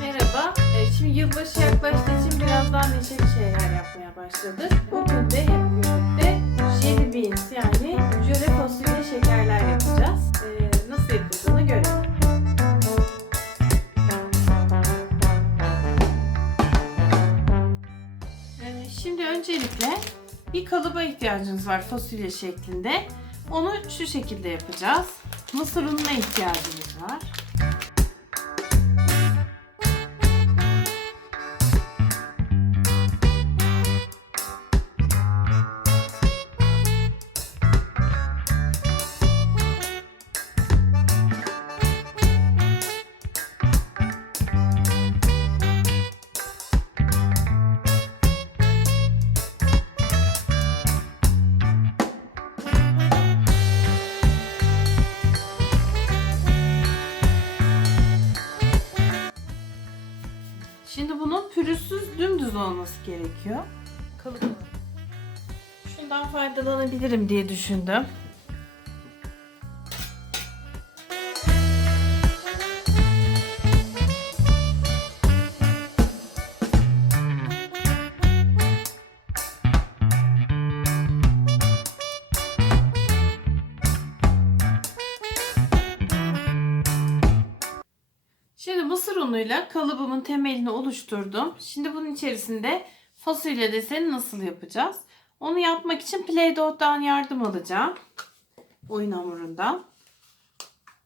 Merhaba. Şimdi yılbaşı yaklaştığı için biraz daha neşeli şeyler yapmaya başladık. Bugün de hep birlikte jelly beans yani jöle fasulye şekerler yapacağız. Nasıl yapıldığını görelim. Şimdi öncelikle bir kalıba ihtiyacınız var fasulye şeklinde. Onu şu şekilde yapacağız. Mısır ununa ihtiyacımız var. Şimdi bunun pürüzsüz dümdüz olması gerekiyor. Kalıbı. Şundan faydalanabilirim diye düşündüm. Şimdi mısır unuyla kalıbımın temelini oluşturdum. Şimdi bunun içerisinde fasulye deseni nasıl yapacağız? Onu yapmak için Play-Doh'dan yardım alacağım. Oyun hamurundan.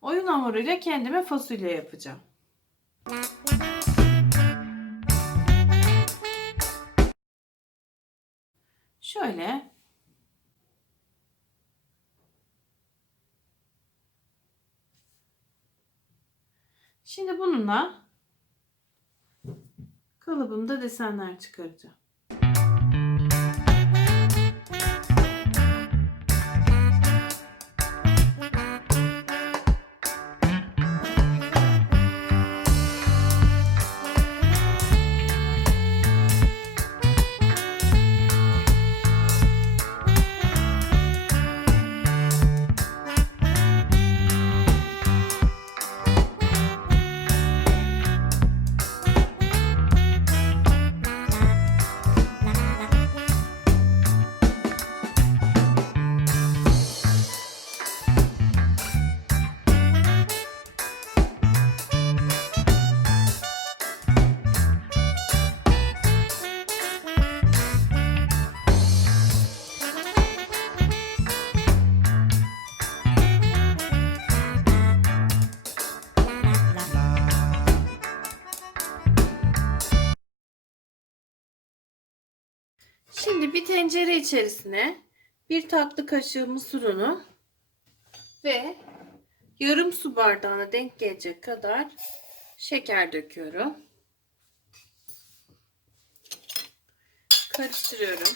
Oyun hamuruyla kendime fasulye yapacağım. Şöyle. Şimdi bununla kalıbımda desenler çıkaracağım. Şimdi bir tencere içerisine bir tatlı kaşığı mısır unu ve yarım su bardağına denk gelecek kadar şeker döküyorum. Karıştırıyorum.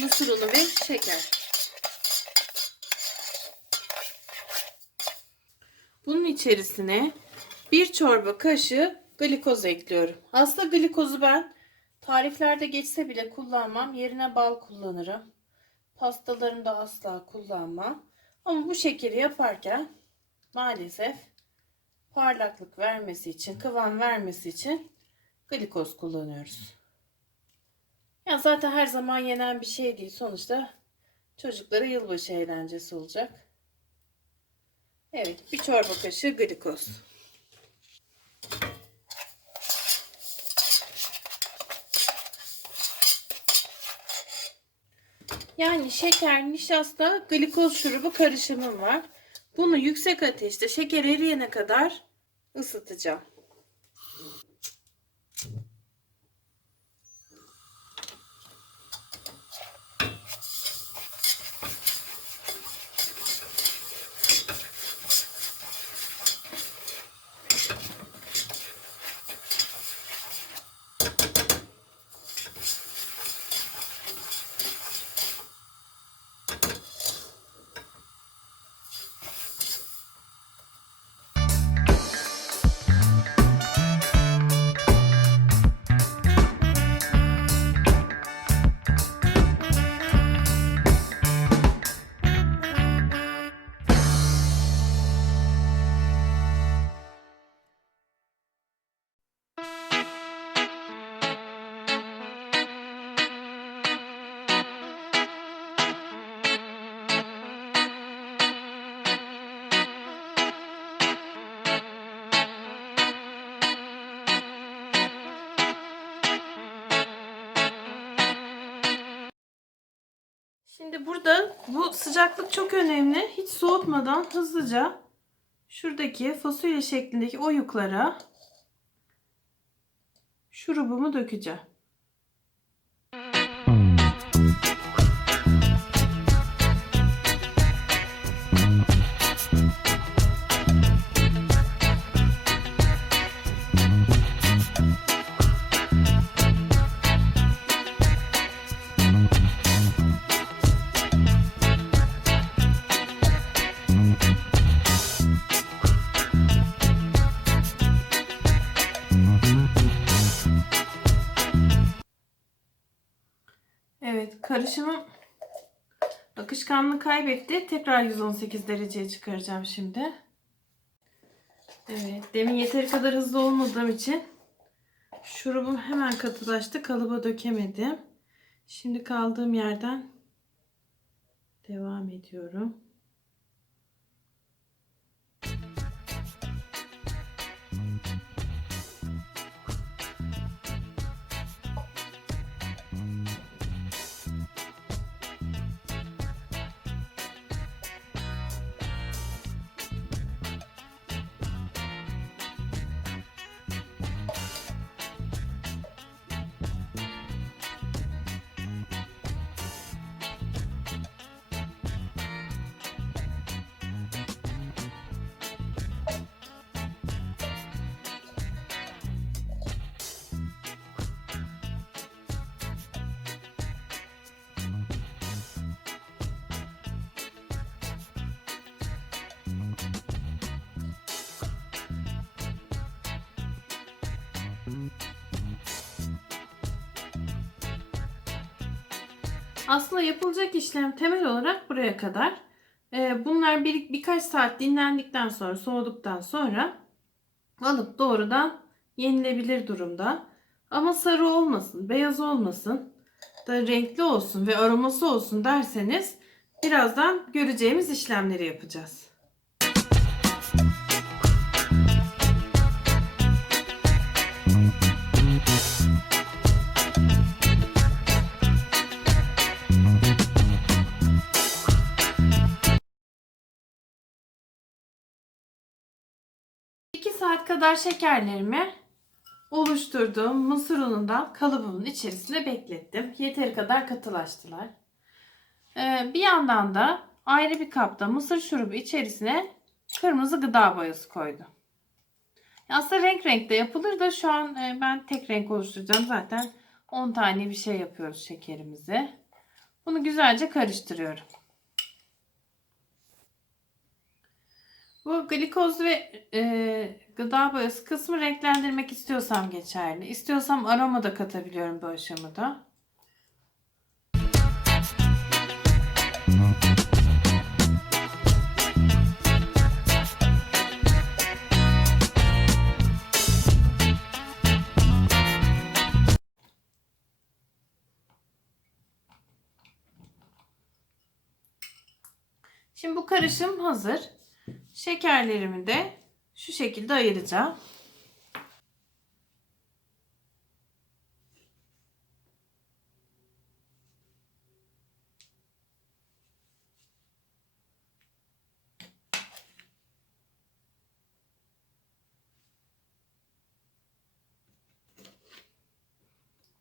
Mısır unu ve şeker. Bunun içerisine bir çorba kaşığı glikoz ekliyorum. Aslında glikozu ben tariflerde geçse bile kullanmam. Yerine bal kullanırım. Pastalarımda asla kullanmam. Ama bu şekeri yaparken maalesef parlaklık vermesi için, kıvam vermesi için glikoz kullanıyoruz. Ya zaten her zaman yenen bir şey değil. Sonuçta çocuklara yılbaşı eğlencesi olacak. Evet, bir çorba kaşığı glikoz. Yani şeker, nişasta, glikoz şurubu karışımım var. Bunu yüksek ateşte şeker eriyene kadar ısıtacağım. Şimdi burada bu sıcaklık çok önemli. Hiç soğutmadan hızlıca şuradaki fasulye şeklindeki oyuklara şurubumu dökeceğim. Evet, karışımım akışkanlığı kaybetti. Tekrar 118 dereceye çıkaracağım şimdi. Evet, demin yeteri kadar hızlı olmadığım için şurubum hemen katılaştı. Kalıba dökemedim. Şimdi kaldığım yerden devam ediyorum. Aslında yapılacak işlem temel olarak buraya kadar. Bunlar birkaç saat dinlendikten sonra, soğuduktan sonra alıp doğrudan yenilebilir durumda. Ama sarı olmasın, beyaz olmasın, da renkli olsun ve aroması olsun derseniz birazdan göreceğimiz işlemleri yapacağız. Saat kadar şekerlerimi oluşturduğum mısır unundan kalıbımın içerisine beklettim. Yeteri kadar katılaştılar. Bir yandan da ayrı bir kapta mısır şurubu içerisine kırmızı gıda boyası koydum. Aslında renk renk de yapılır da şu an ben tek renk oluşturacağım. Zaten 10 tane bir şey yapıyoruz şekerimizi. Bunu güzelce karıştırıyorum. Bu glikoz ve gıda boyası kısmı renklendirmek istiyorsam geçerli. İstiyorsam aroma da katabiliyorum bu aşamada. Şimdi bu karışım hazır. Şekerlerimi de şu şekilde ayıracağım.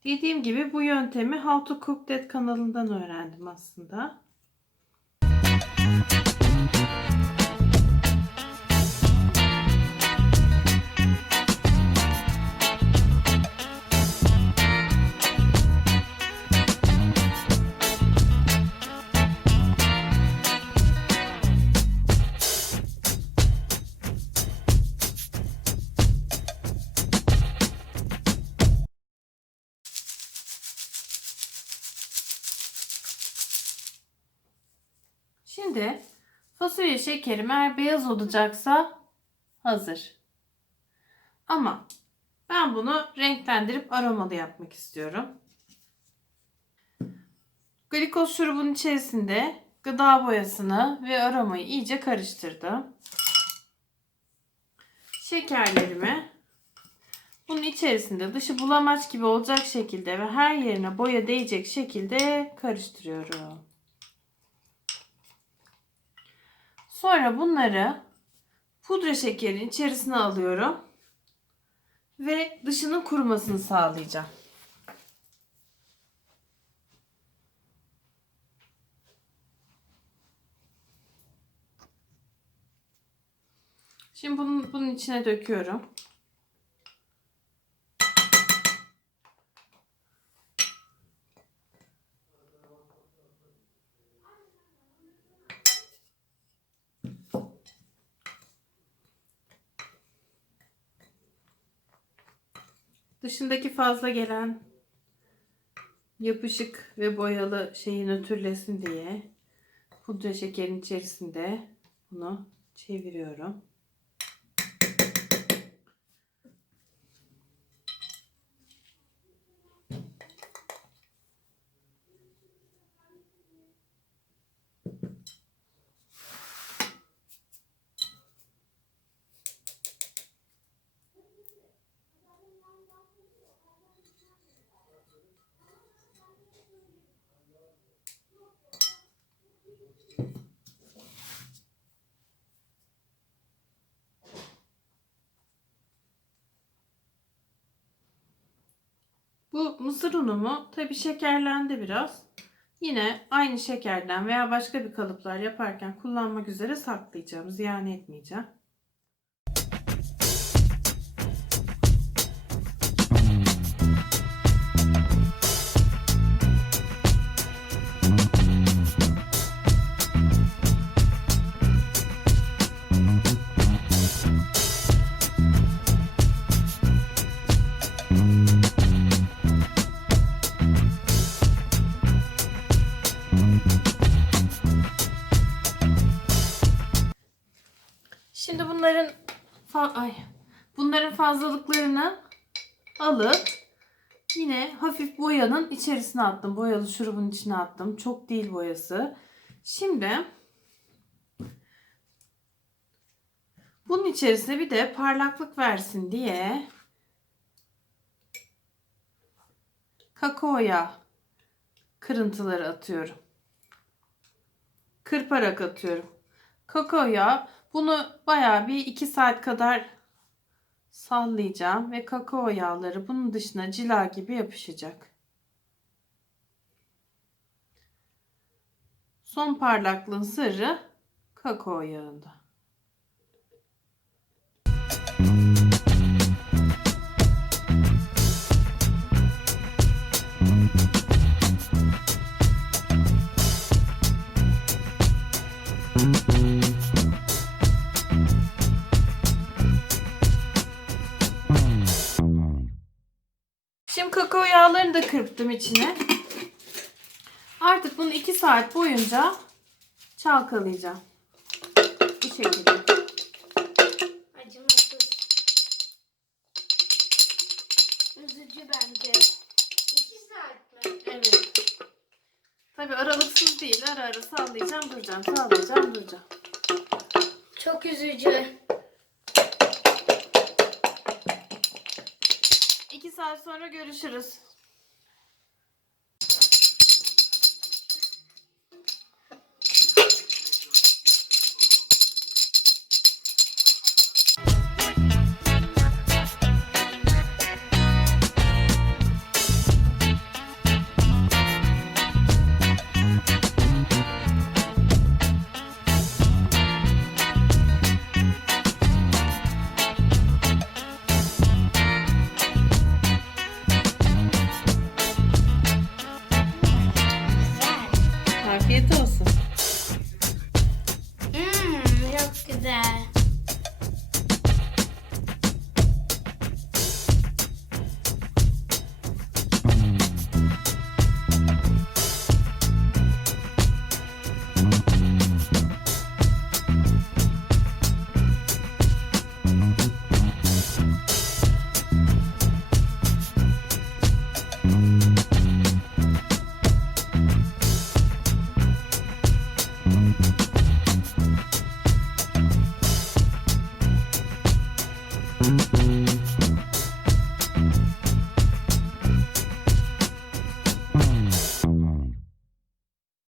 Dediğim gibi bu yöntemi How to Cook That kanalından öğrendim aslında. Şimdi fasulye şekerim eğer beyaz olacaksa hazır. Ama ben bunu renklendirip aromalı yapmak istiyorum. Glikoz şurubunun içerisinde gıda boyasını ve aromayı iyice karıştırdım. Şekerlerimi bunun içerisinde dışı bulamaç gibi olacak şekilde ve her yerine boya değecek şekilde karıştırıyorum. Sonra bunları pudra şekerin içerisine alıyorum ve dışının kurumasını sağlayacağım. Şimdi bunun içine döküyorum. Dışındaki fazla gelen yapışık ve boyalı şeyi nötrlesin diye pudra şekerin içerisinde bunu çeviriyorum. Bu mısır unumu tabii şekerlendi biraz. Yine aynı şekerden veya başka bir kalıplar yaparken kullanmak üzere saklayacağım. Ziyan etmeyeceğim. Şimdi bunların fazlalıklarını alıp yine hafif boyanın içerisine attım. Boyalı şurubun içine attım. Çok değil boyası. Şimdi bunun içerisine bir de parlaklık versin diye kakao yağı kırıntıları atıyorum. Kırparak atıyorum. Kakao yağı, bunu bayağı bir 2 saat kadar sallayacağım ve kakao yağları bunun dışına cila gibi yapışacak. Son parlaklığın sırrı kakao yağında. Şimdi kakao yağlarını da kırptım içine. Artık bunu 2 saat boyunca çalkalayacağım. Bu şekilde. Acımasız. Üzücü bence. 2 saat mi? Evet. Tabii aralıksız değil. Ara ara sallayacağım, duracağım. Sallayacağım, duracağım. Çok üzücü. 2 saat sonra görüşürüz. Afiyet olsun. Çok güzel. Mm-hmm.